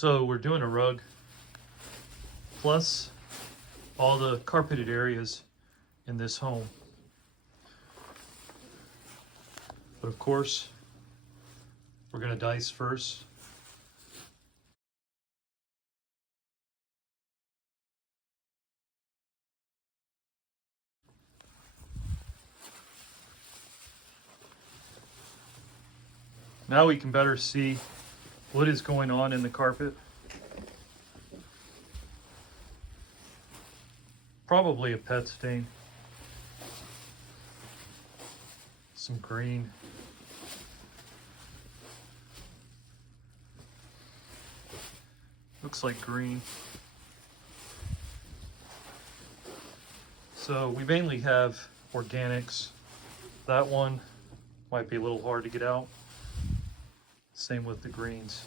So we're doing a rug plus all the carpeted areas in this home. But of course, we're going to dice first. Now we can better see what is going on in the carpet. Probably a pet stain. Some green. Looks like green. So we mainly have organics. That one might be a little hard to get out. Same with the greens.